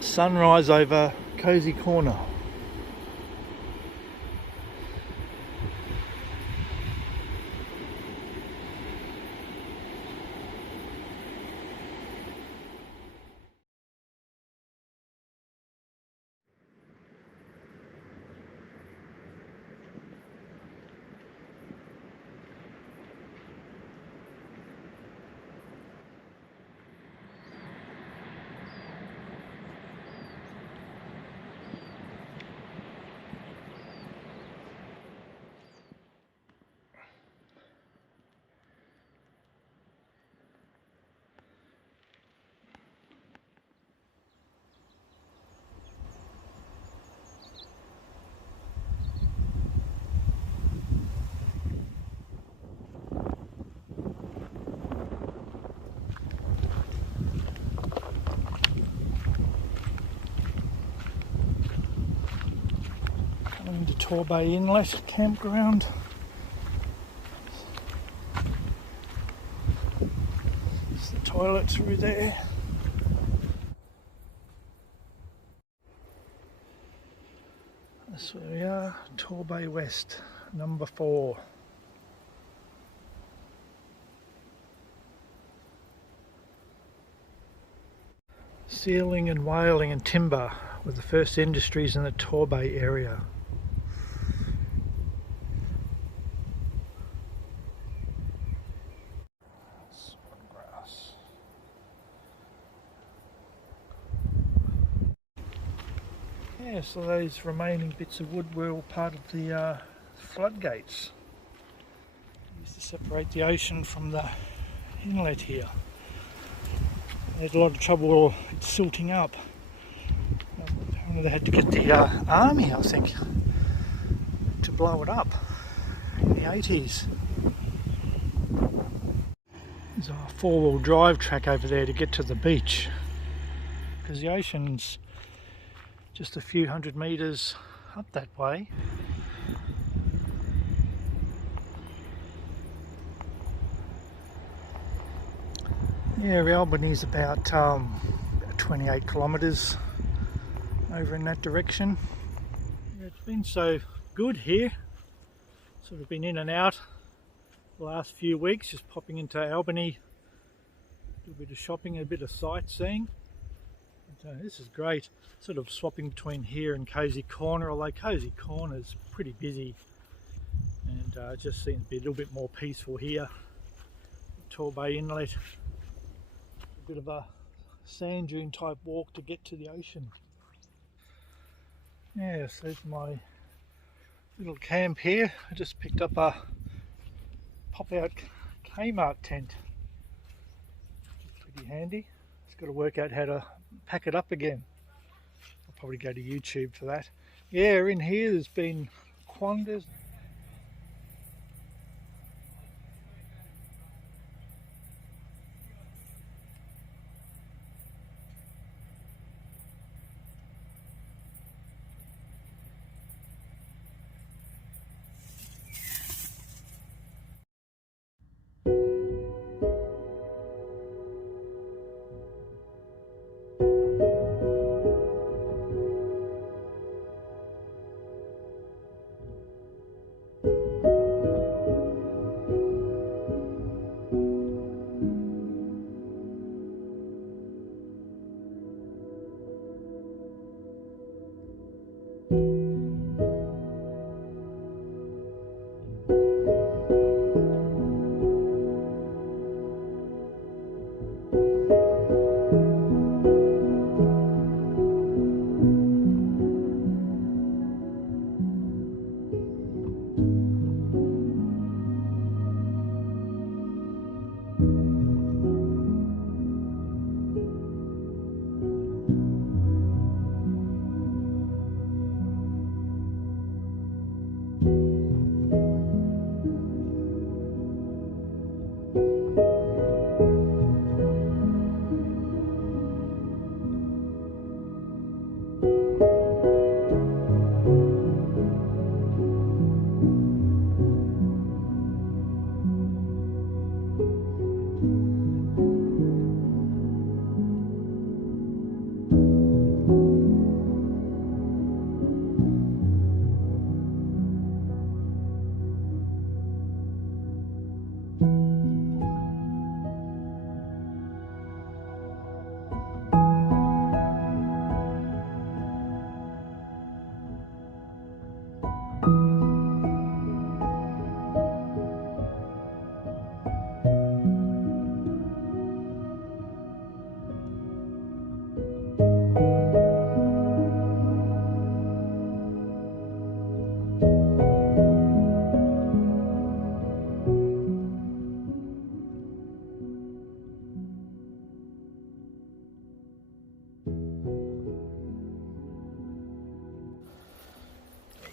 Sunrise over Cosy Corner. Coming to Torbay Inlet Campground. There's the toilet through there. That's where we are, Torbay West, number 4. Sealing and whaling and timber were the first industries in the Torbay area. Grass. Yeah, so those remaining bits of wood were all part of the floodgates. Used to separate the ocean from the inlet here. They had a lot of trouble silting up. Apparently they had to get the army, I think, to blow it up in the 80s. There's a 4-wheel drive track over there to get to the beach, because the ocean's just a few hundred metres up that way. Yeah, Albany's about 28 kilometres over in that direction. Yeah, it's been so good here, sort of been in and out the last few weeks, just popping into Albany, do a bit of shopping, a bit of sightseeing. This is great, sort of swapping between here and Cosy Corner, although Cosy Corner is pretty busy, and it just seems to be a little bit more peaceful here. Torbay Inlet, a bit of a sand dune type walk to get to the ocean. Yes, there's my little camp here. I just picked up a pop-out Kmart tent, which is pretty handy. Just got to work out how to pack it up again. I'll probably go to YouTube for that. Yeah, in here there's been Quendas.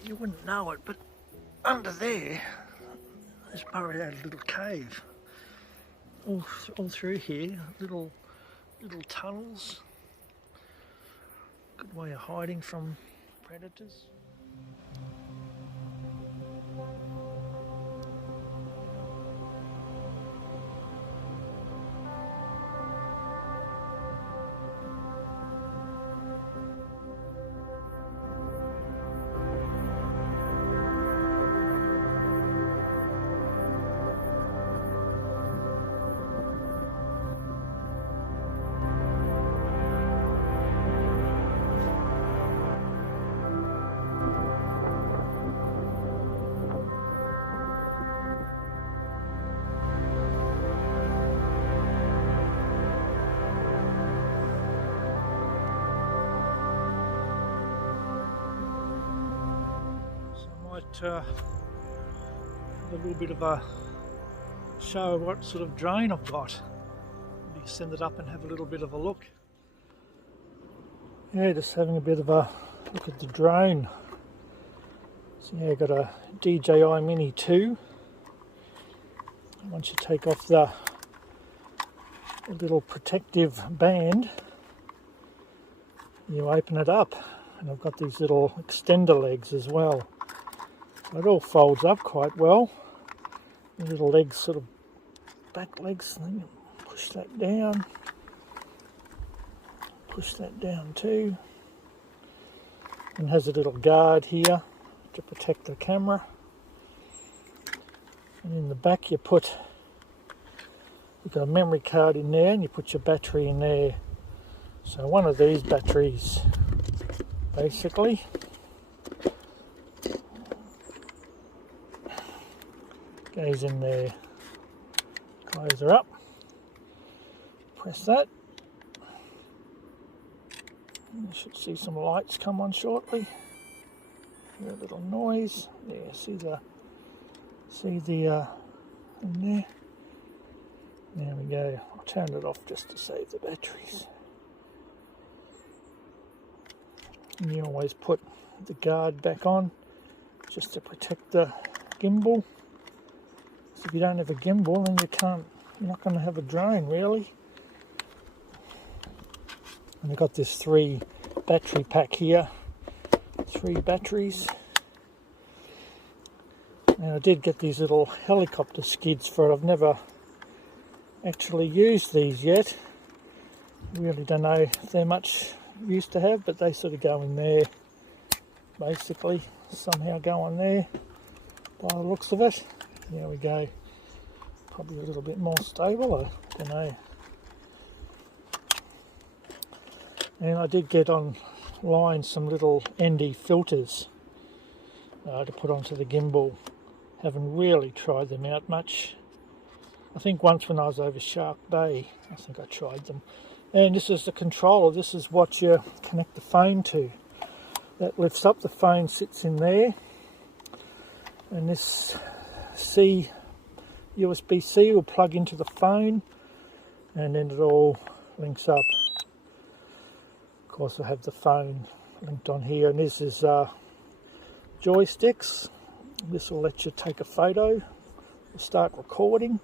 you wouldn't know it, but under there's burrowed out a little cave. All through here, little tunnels. Good way of hiding from predators. Have a little bit of a show of what sort of drone I've got. Maybe send it up and have a little bit of a look. Yeah, just having a bit of a look at the drone. So yeah, I've got a DJI Mini 2. Once you take off the little protective band, you open it up, and I've got these little extender legs as well. It all folds up quite well. The little legs, sort of back legs, and then you push that down. Push that down too. And has a little guard here to protect the camera. And in the back you've got a memory card in there, and you put your battery in there. So one of these batteries basically goes in there. Close her up, press that, you should see some lights come on shortly. Hear a little noise there. See the in there. There we go. I'll turn it off just to save the batteries. And you always put the guard back on just to protect the gimbal. So if you don't have a gimbal, then you're not going to have a drone really. And I've got this 3 battery pack here, 3 batteries. And I did get these little helicopter skids for it. I've never actually used these yet. Really don't know if they're much use to have, but they sort of go in there, basically, somehow go on there by the looks of it. There we go. Probably a little bit more stable, I don't know. And I did get online some little ND filters to put onto the gimbal. Haven't really tried them out much. I think once when I was over Shark Bay, I think I tried them. And this is the controller. This is what you connect the phone to. That lifts up, the phone sits in there. And this USB-C will plug into the phone, and then it all links up. Of course, I have the phone linked on here, and this is joysticks. This will let you take a photo, start recording.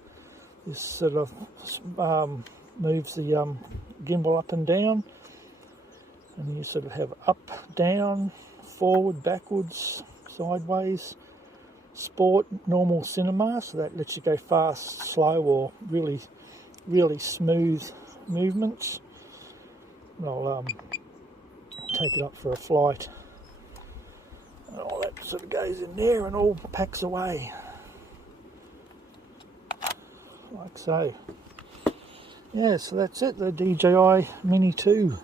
This sort of moves the gimbal up and down, and you sort of have up, down, forward, backwards, sideways, sport, normal, cinema, so that lets you go fast, slow, or really, really smooth movements. I'll take it up for a flight. And all that sort of goes in there and all packs away. Like so. Yeah, so that's it, the DJI Mini 2.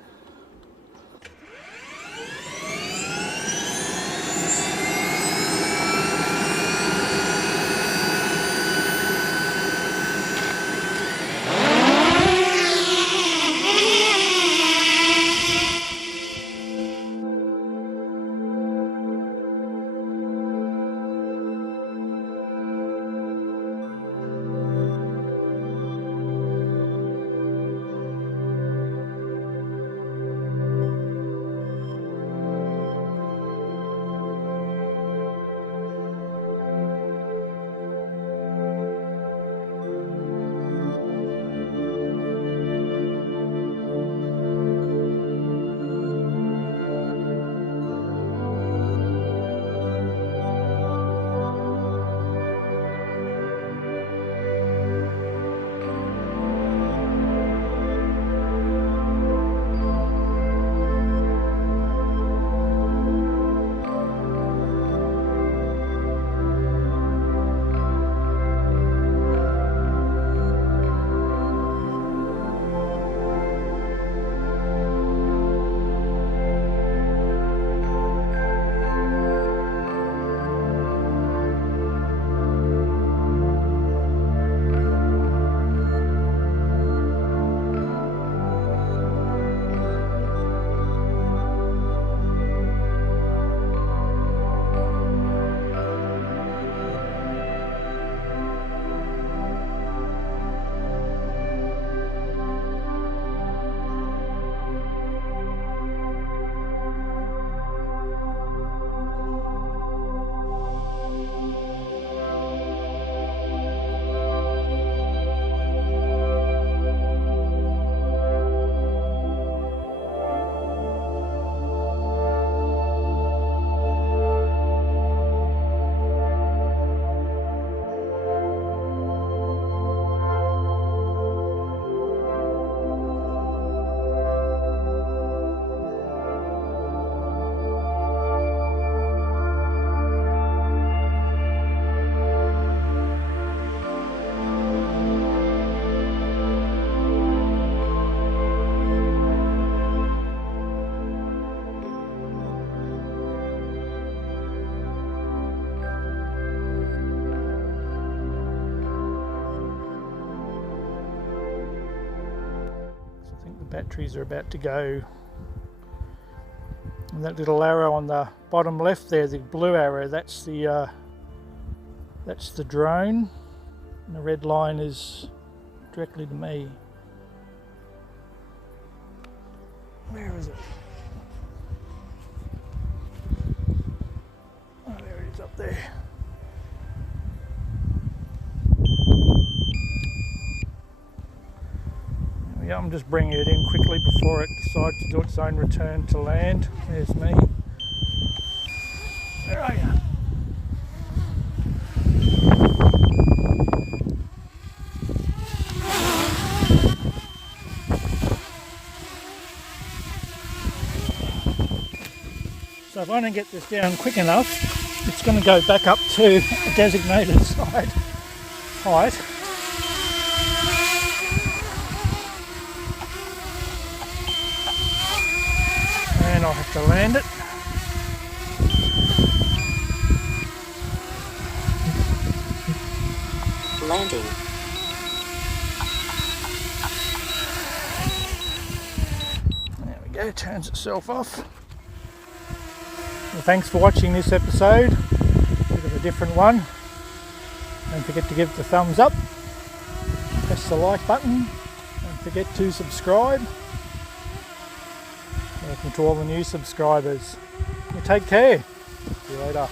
batteries are about to go. And that little arrow on the bottom left there, the blue arrow, that's the drone, and the red line is directly to me. Where is it? Oh, there it is up there. There we go. I'm just bringing it in quickly before it decides to do its own return to land. There's me. Where are you? So if I don't get this down quick enough, it's going to go back up to a designated side height. And I'll have to land it. Landing. There we go, turns itself off. Well, thanks for watching this episode, bit of a different one. Don't forget to give it a thumbs up, press the like button, don't forget to subscribe. Welcome to all the new subscribers. You take care. See you later.